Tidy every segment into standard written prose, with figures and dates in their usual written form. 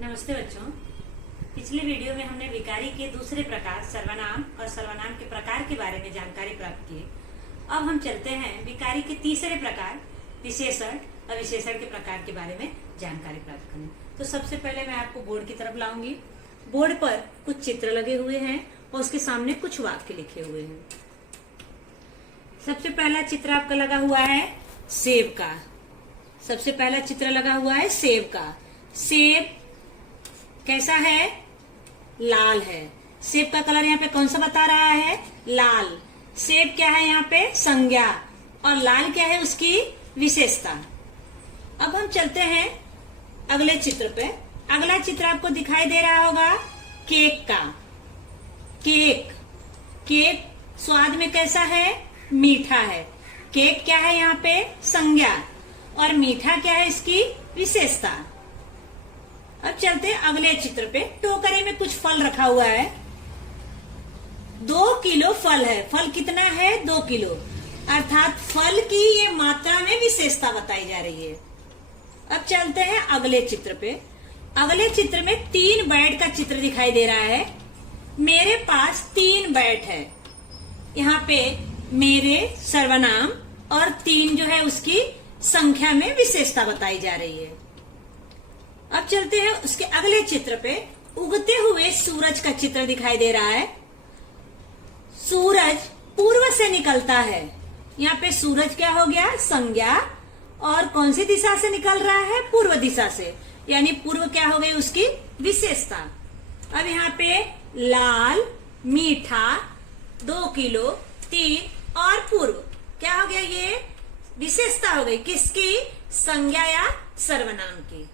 नमस्ते बच्चों। पिछले वीडियो में हमने विकारी के दूसरे प्रकार सर्वनाम और सर्वनाम के प्रकार के बारे में जानकारी प्राप्त की। अब हम चलते हैं विकारी के तीसरे प्रकार विशेषण और विशेषण के प्रकार के बारे में जानकारी प्राप्त करने। तो सबसे पहले मैं आपको बोर्ड की तरफ लाऊंगी। बोर्ड पर कुछ चित्र लगे हुए हैं और उसके सामने कुछ वाक्य लिखे हुए हैं। सबसे पहला चित्र आपका लगा हुआ है सेब का। सबसे पहला चित्र लगा हुआ है सेब का। सेब कैसा है? लाल है। सेब का कलर यहाँ पे कौन सा बता रहा है? लाल। सेब क्या है यहाँ पे? संज्ञा। और लाल क्या है? उसकी विशेषता। अब हम चलते हैं अगले चित्र पे। अगला चित्र आपको दिखाई दे रहा होगा केक का। केक केक स्वाद में कैसा है? मीठा है। केक क्या है यहाँ पे? संज्ञा। और मीठा क्या है? इसकी विशेषता। अब चलते हैं अगले चित्र पे। टोकरी में कुछ फल रखा हुआ है। 2 किलो फल है। फल कितना है? 2 किलो। अर्थात फल की ये मात्रा में विशेषता बताई जा रही है। अब चलते हैं अगले चित्र पे। अगले चित्र में 3 बैट का चित्र दिखाई दे रहा है। मेरे पास 3 बैट है। यहाँ पे मेरे सर्वनाम और 3 जो है उसकी संख्या में विशेषता बताई जा रही है। अब चलते हैं उसके अगले चित्र पे। उगते हुए सूरज का चित्र दिखाई दे रहा है। सूरज पूर्व से निकलता है। यहाँ पे सूरज क्या हो गया? संज्ञा। और कौन सी दिशा से निकल रहा है? पूर्व दिशा से। यानी पूर्व क्या हो गई? उसकी विशेषता। अब यहाँ पे लाल, मीठा, 2 किलो, 3 और पूर्व क्या हो गया? ये विशेषता हो गई। किसकी? संज्ञा या सर्वनाम की।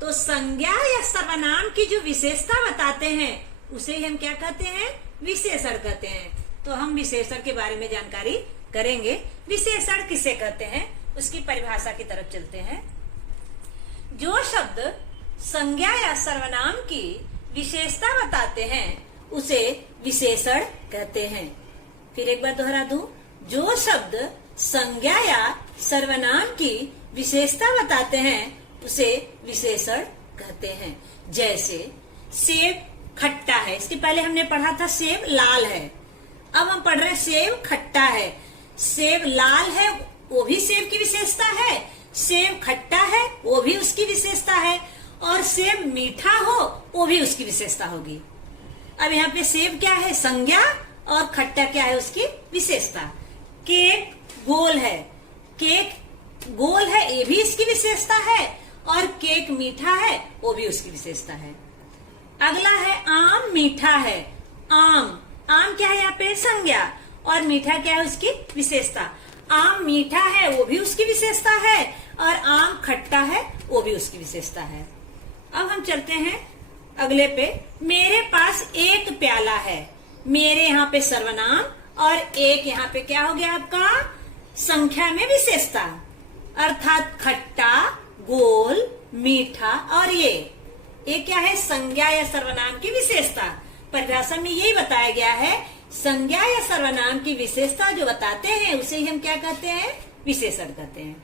तो संज्ञा या सर्वनाम की जो विशेषता बताते हैं उसे हम क्या कहते हैं? विशेषण कहते हैं। तो हम विशेषण के बारे में जानकारी करेंगे। विशेषण किसे कहते हैं उसकी परिभाषा की तरफ चलते हैं। जो शब्द संज्ञा या सर्वनाम की विशेषता बताते हैं उसे विशेषण कहते हैं। फिर एक बार दोहरा दूं। जो शब्द संज्ञा या सर्वनाम की विशेषता बताते हैं उसे विशेषण कहते हैं। जैसे सेब खट्टा है। इसके पहले हमने पढ़ा था सेब लाल है। अब हम पढ़ रहे हैं सेब खट्टा है। सेब लाल है वो भी सेब की विशेषता है। सेब खट्टा है वो भी उसकी विशेषता है। और सेब मीठा हो वो भी उसकी विशेषता होगी। अब यहाँ पे सेब क्या है? संज्ञा। और खट्टा क्या है? उसकी विशेषता। केक गोल है। केक गोल है ये भी इसकी विशेषता है। और केक मीठा है वो भी उसकी विशेषता है। अगला है आम मीठा है। आम आम क्या है? यहाँ पे संज्ञा। और मीठा क्या है? उसकी विशेषता। आम मीठा है वो भी उसकी विशेषता है। और आम खट्टा है वो भी उसकी विशेषता है। अब हम चलते हैं अगले पे। मेरे पास 1 प्याला है। मेरे यहाँ पे सर्वनाम और 1 यहाँ पे क्या हो गया आपका? संख्या में विशेषता। अर्थात खट्टा, गोल, मीठा और ये क्या है? संज्ञा या सर्वनाम की विशेषता। परिभाषा में यही बताया गया है। संज्ञा या सर्वनाम की विशेषता जो बताते हैं उसे ही हम क्या कहते हैं? विशेषण कहते हैं।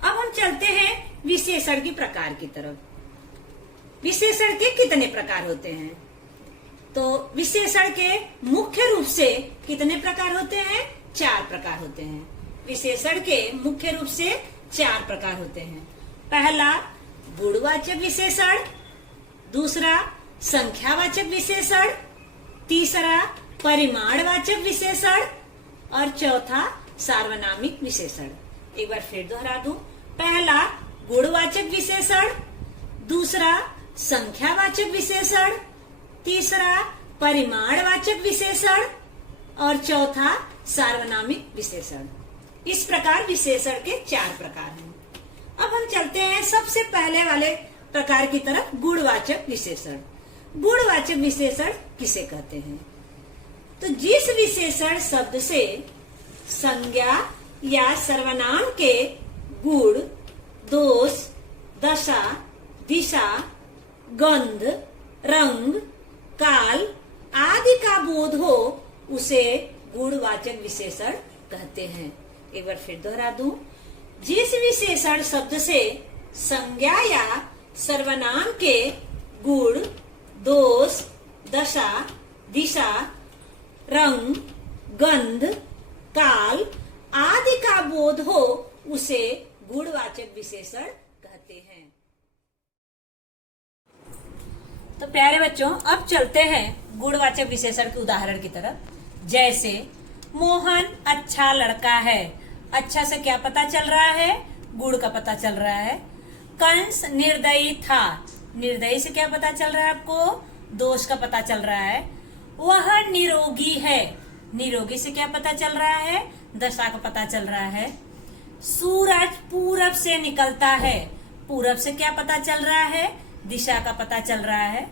अब हम चलते हैं विशेषण की प्रकार की तरफ। विशेषण के कितने प्रकार होते हैं? तो विशेषण के मुख्य रूप से कितने प्रकार होते हैं? 4 प्रकार होते हैं। विशेषण के मुख्य रूप से 4 प्रकार होते हैं। पहला गुणवाचक विशेषण, दूसरा संख्यावाचक विशेषण, तीसरा परिमाणवाचक विशेषण और चौथा सार्वनामिक विशेषण। एक बार फिर दोहरा दूं। पहला गुणवाचक विशेषण, दूसरा संख्यावाचक विशेषण, तीसरा परिमाणवाचक विशेषण और चौथा सार्वनामिक विशेषण। इस प्रकार विशेषण के 4 प्रकार हैं। अब हम चलते हैं सबसे पहले वाले प्रकार की तरफ, गुणवाचक विशेषण। गुणवाचक विशेषण किसे कहते हैं? तो जिस विशेषण शब्द से संज्ञा या सर्वनाम के गुण, दोष, दशा, दिशा, गंध, रंग, काल आदि का बोध हो उसे गुणवाचक विशेषण कहते हैं। एक बार फिर दोहरा दूं। जिस विशेषण शब्द से संज्ञा या सर्वनाम के गुण, दोष, दशा, दिशा, रंग, गंध, काल आदि का बोध हो उसे गुणवाचक विशेषण कहते हैं। तो प्यारे बच्चों, अब चलते हैं गुणवाचक विशेषण के उदाहरण की तरफ। जैसे मोहन अच्छा लड़का है। अच्छा से क्या पता चल रहा है? गुण का पता चल रहा है। कंस निर्दयी था। निर्दयी से क्या पता चल रहा है आपको? दोष का पता चल रहा है। वह निरोगी है। निरोगी से क्या पता चल रहा है? दशा का पता चल रहा है। सूरज पूरब से निकलता है। पूरब से क्या पता चल रहा है? दिशा का पता चल रहा है।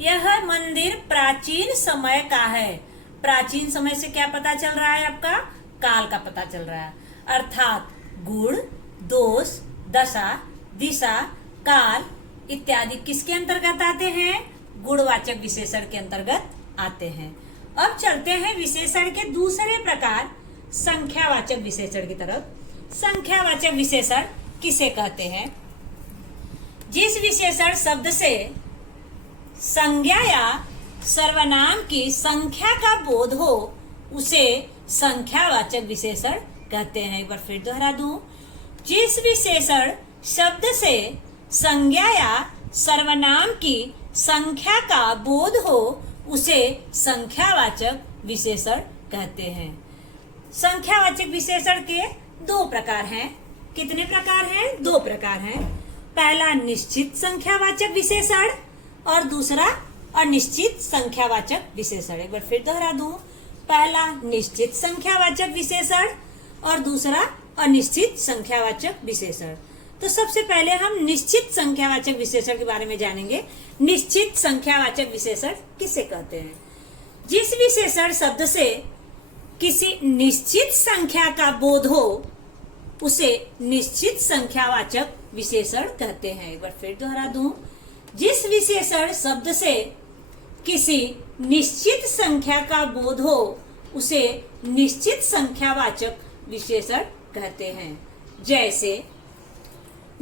यह मंदिर प्राचीन समय का है। प्राचीन समय से क्या पता चल रहा है आपका? काल का पता चल रहा है। अर्थात गुण, दोष, दशा, दिशा, काल इत्यादि किसके अंतर्गत आते हैं? गुणवाचक विशेषण के अंतर्गत आते हैं। अब चलते हैं विशेषण के दूसरे प्रकार संख्यावाचक विशेषण की तरफ। संख्यावाचक विशेषण किसे कहते हैं? जिस विशेषण शब्द से संज्ञा या सर्वनाम की संख्या का बोध हो उसे संख्यावाचक विशेषण कहते हैं। एक बार फिर दोहरा दूं। जिस विशेषण शब्द से संज्ञा या सर्वनाम की संख्या का बोध हो उसे संख्यावाचक विशेषण कहते हैं। संख्यावाचक विशेषण के दो प्रकार हैं। कितने प्रकार हैं? दो प्रकार हैं। पहला निश्चित संख्यावाचक विशेषण और दूसरा अनिश्चित संख्यावाचक विशेषण। एक बार फिर दोहरा दूं। पहला निश्चित संख्यावाचक विशेषण और दूसरा अनिश्चित संख्यावाचक विशेषण। तो सबसे पहले हम निश्चित संख्यावाचक विशेषण के बारे में जानेंगे। निश्चित संख्यावाचक विशेषण किसे कहते हैं? जिस विशेषण शब्द से किसी निश्चित संख्या का बोध हो उसे निश्चित संख्यावाचक विशेषण कहते हैं। एक बार फिर दोहरा दूं। जिस विशेषण शब्द से किसी निश्चित संख्या का बोध हो उसे निश्चित संख्यावाचक विशेषण कहते हैं। जैसे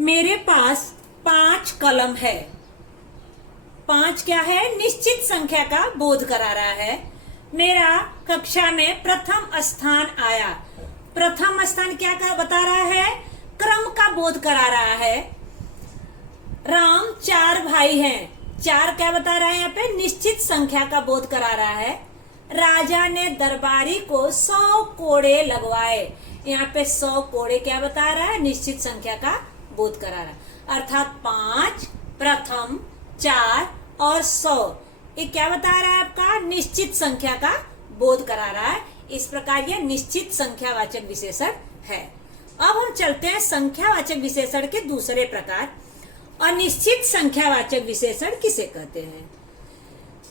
मेरे पास 5 कलम है। 5 क्या है? निश्चित संख्या का बोध करा रहा है। मेरा कक्षा में प्रथम स्थान आया। प्रथम स्थान क्या बता रहा है? क्रम का बोध करा रहा है। राम 4 भाई हैं। 4 क्या बता रहा है? यहाँ पे निश्चित संख्या का बोध करा रहा है। राजा ने दरबारी को 100 कोड़े लगवाए। यहाँ पे 100 कोड़े क्या बता रहा है? निश्चित संख्या का बोध करा रहा है। अर्थात 5, प्रथम, 4 और 100 ये क्या बता रहा है आपका? निश्चित संख्या का बोध करा रहा है। इस प्रकार यह निश्चित संख्यावाचक विशेषण है। अब हम चलते हैं संख्यावाचक विशेषण के दूसरे प्रकार अनिश्चित संख्यावाचक विशेषण किसे कहते हैं?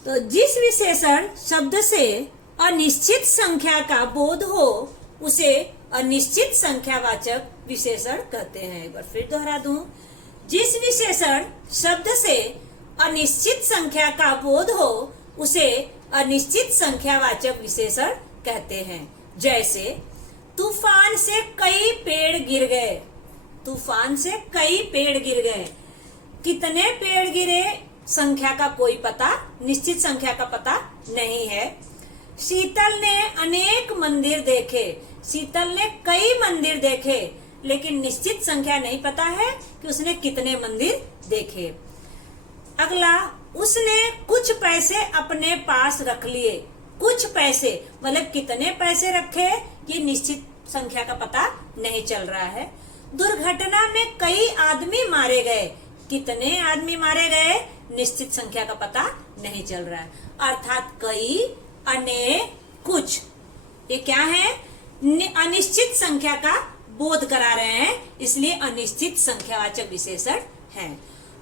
तो जिस विशेषण शब्द से अनिश्चित संख्या का बोध हो उसे अनिश्चित संख्यावाचक विशेषण कहते हैं। एक बार फिर दोहरा दूं। जिस विशेषण शब्द से अनिश्चित संख्या का बोध हो उसे अनिश्चित संख्यावाचक विशेषण कहते हैं। जैसे तूफान से कई पेड़ गिर गए। तूफान से कई पेड़ गिर गए। कितने पेड़ गिरे संख्या का कोई पता, निश्चित संख्या का पता नहीं है। शीतल ने अनेक मंदिर देखे। शीतल ने कई मंदिर देखे लेकिन निश्चित संख्या नहीं पता है कि उसने कितने मंदिर देखे। अगला, उसने कुछ पैसे अपने पास रख लिए। कुछ पैसे मतलब कितने पैसे रखे ये निश्चित संख्या का पता नहीं चल रहा है। दुर्घटना में कई आदमी मारे गए। कितने आदमी मारे गए निश्चित संख्या का पता नहीं चल रहा है। अर्थात कई, अनेक, कुछ ये क्या है? अनिश्चित संख्या का बोध करा रहे हैं, इसलिए अनिश्चित संख्यावाचक विशेषण है।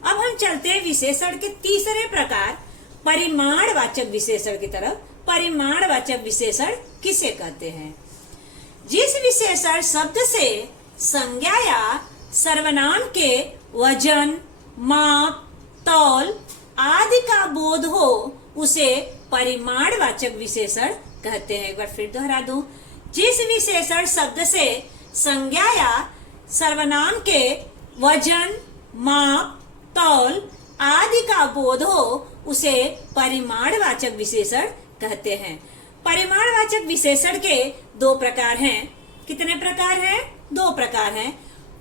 अब हम चलते हैं विशेषण के तीसरे प्रकार परिमाणवाचक विशेषण की तरफ। परिमाणवाचक विशेषण किसे कहते हैं? जिस विशेषण शब्द से संज्ञा या सर्वनाम के वजन, माप, तौल आदि का बोध हो उसे परिमाणवाचक विशेषण कहते हैं। एक बार फिर दोहरा दूं। जिस विशेषण शब्द से संज्ञा या सर्वनाम के वजन, माप, तौल आदि का बोध हो उसे परिमाणवाचक विशेषण कहते हैं। परिमाणवाचक विशेषण के दो प्रकार हैं। कितने प्रकार हैं? दो प्रकार हैं।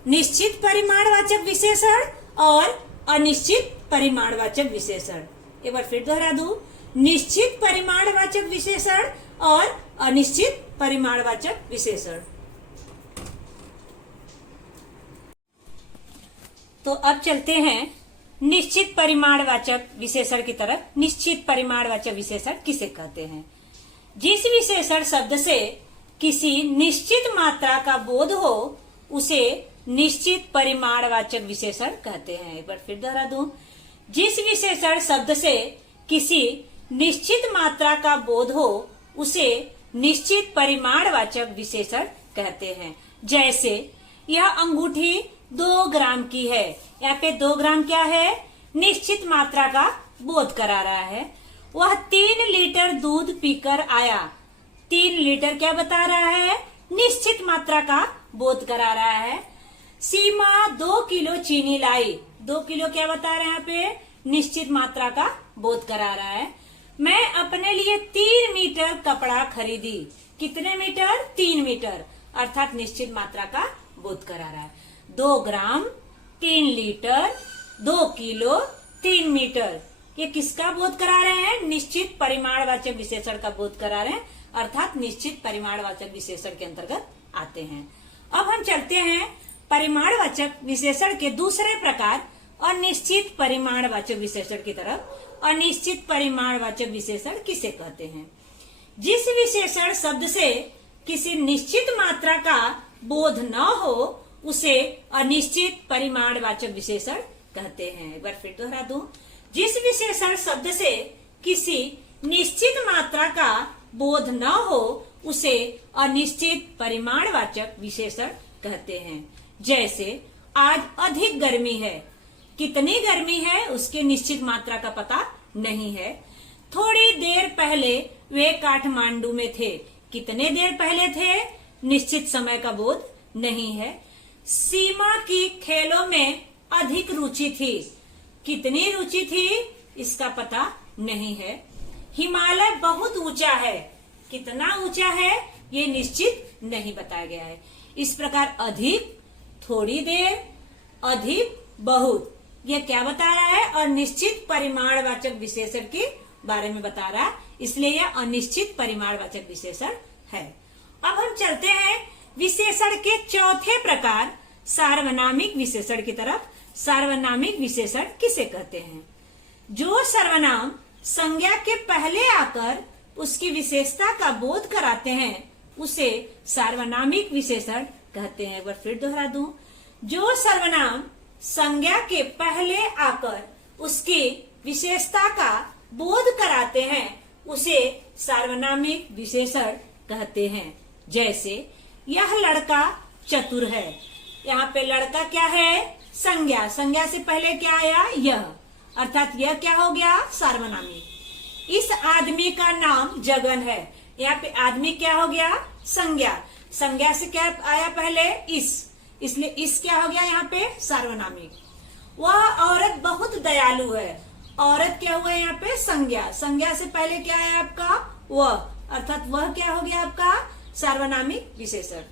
निश्चित परिमाणवाचक विशेषण और अनिश्चित परिमाणवाचक विशेषण। एक बार फिर दोहरा दूं, निश्चित परिमाणवाचक विशेषण और अनिश्चित परिमाणवाचक विशेषण। तो अब चलते हैं निश्चित परिमाणवाचक विशेषण की तरफ। निश्चित परिमाणवाचक विशेषण किसे कहते हैं? जिस विशेषण शब्द से किसी निश्चित मात्रा का बोध हो उसे निश्चित परिमाणवाचक विशेषण कहते हैं। एक बार फिर दोहरा दूं, जिस विशेषण शब्द से किसी निश्चित मात्रा का बोध हो उसे निश्चित परिमाणवाचक विशेषण कहते हैं। जैसे यह अंगूठी 2 ग्राम की है। यहाँ पे 2 ग्राम क्या है? निश्चित मात्रा का बोध करा रहा है। वह 3 लीटर दूध पीकर आया। 3 लीटर क्या बता रहा है? निश्चित मात्रा का बोध करा रहा है। सीमा 2 किलो चीनी लाई। 2 किलो क्या बता रहे हैं यहाँ पे? निश्चित मात्रा का बोध करा रहा है। मैं अपने लिए 3 मीटर कपड़ा खरीदी। कितने मीटर? 3 मीटर, अर्थात निश्चित मात्रा का बोध करा रहा है। 2 ग्राम, 3 लीटर, 2 किलो, 3 मीटर, ये किसका बोध करा रहे हैं? निश्चित परिमाणवाचक विशेषण का बोध करा रहे हैं, अर्थात निश्चित परिमाणवाचक विशेषण के अंतर्गत आते हैं। अब हम चलते हैं परिमाणवाचक विशेषण के दूसरे प्रकार अनिश्चित परिमाणवाचक विशेषण की तरफ। अनिश्चित परिमाणवाचक विशेषण किसे कहते हैं? जिस विशेषण शब्द से किसी निश्चित मात्रा का बोध न हो उसे अनिश्चित परिमाणवाचक विशेषण कहते हैं। एक बार फिर दोहरा दूं, जिस विशेषण शब्द से किसी निश्चित मात्रा का बोध न हो उसे अनिश्चित परिमाणवाचक विशेषण कहते हैं। जैसे आज अधिक गर्मी है। कितनी गर्मी है उसके निश्चित मात्रा का पता नहीं है। थोड़ी देर पहले वे काठमांडू में थे। कितने देर पहले थे? निश्चित समय का बोध नहीं है। सीमा की खेलों में अधिक रुचि थी। कितनी रुचि थी इसका पता नहीं है। हिमालय बहुत ऊंचा है। कितना ऊंचा है ये निश्चित नहीं बताया गया है। इस प्रकार अधिक, थोड़ी देर, अधिक, बहुत, ये क्या बता रहा है? अनिश्चित परिमाणवाचक विशेषण के बारे में बता रहा है, इसलिए यह अनिश्चित परिमाणवाचक विशेषण है। अब हम चलते हैं विशेषण के चौथे प्रकार सार्वनामिक विशेषण की तरफ। सार्वनामिक विशेषण किसे कहते हैं? जो सर्वनाम संज्ञा के पहले आकर उसकी विशेषता का बोध कराते हैं उसे सार्वनामिक विशेषण कहते हैं। एक बार फिर दोहरा दूं, जो सर्वनाम संज्ञा के पहले आकर उसकी विशेषता का बोध कराते हैं उसे सार्वनामिक विशेषण कहते हैं। जैसे यह लड़का चतुर है। यहाँ पे लड़का क्या है? संज्ञा। संज्ञा से पहले क्या आया? यह, अर्थात यह क्या हो गया? सार्वनामिक। इस आदमी का नाम जगन है। यहाँ पे आदमी क्या हो गया? संज्ञा। संज्ञा से क्या आया पहले? इस, इसलिए इस क्या हो गया यहाँ पे? सार्वनामिक। वह औरत बहुत दयालु है। औरत क्या हुआ यहाँ पे? संज्ञा। संज्ञा से पहले क्या है आपका? वह, अर्थात वह क्या हो गया आपका? सार्वनामिक विशेषण।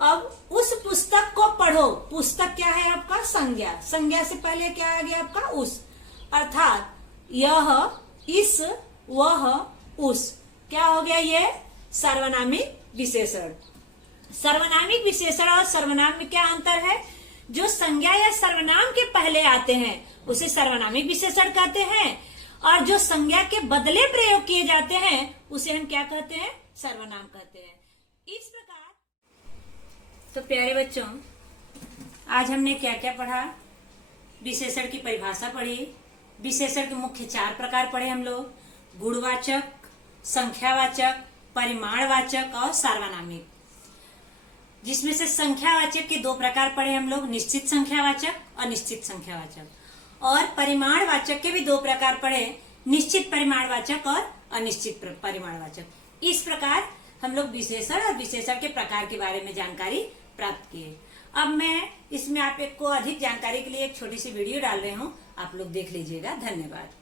अब उस पुस्तक को पढ़ो। पुस्तक क्या है आपका? संज्ञा। संज्ञा से पहले क्या आ गया आपका? उस, अर्थात यह, इस, वह, उस, क्या हो गया? ये सार्वनामिक विशेषण। सर्वनामिक विशेषण और सर्वनाम में क्या अंतर है? जो संज्ञा या सर्वनाम के पहले आते हैं उसे सर्वनामिक विशेषण कहते हैं, और जो संज्ञा के बदले प्रयोग किए जाते हैं उसे हम क्या कहते हैं? सर्वनाम कहते हैं। इस प्रकार तो प्यारे बच्चों, आज हमने क्या क्या पढ़ा? विशेषण की परिभाषा पढ़ी, विशेषण के मुख्य 4 प्रकार पढ़े हम लोग, गुणवाचक, संख्यावाचक, परिमाणवाचक और सार्वनामिक। जिसमें से संख्यावाचक के 2 प्रकार पढ़े हम लोग, निश्चित संख्यावाचक, अनिश्चित संख्यावाचक, और परिमाणवाचक के भी 2 प्रकार पढ़े, निश्चित परिमाणवाचक और अनिश्चित परिमाणवाचक। इस प्रकार हम लोग विशेषण और विशेषण के प्रकार के बारे में जानकारी प्राप्त किए। अब मैं इसमें आप को अधिक जानकारी के लिए एक छोटी सी वीडियो डाल रही हूँ, आप लोग देख लीजिएगा। धन्यवाद।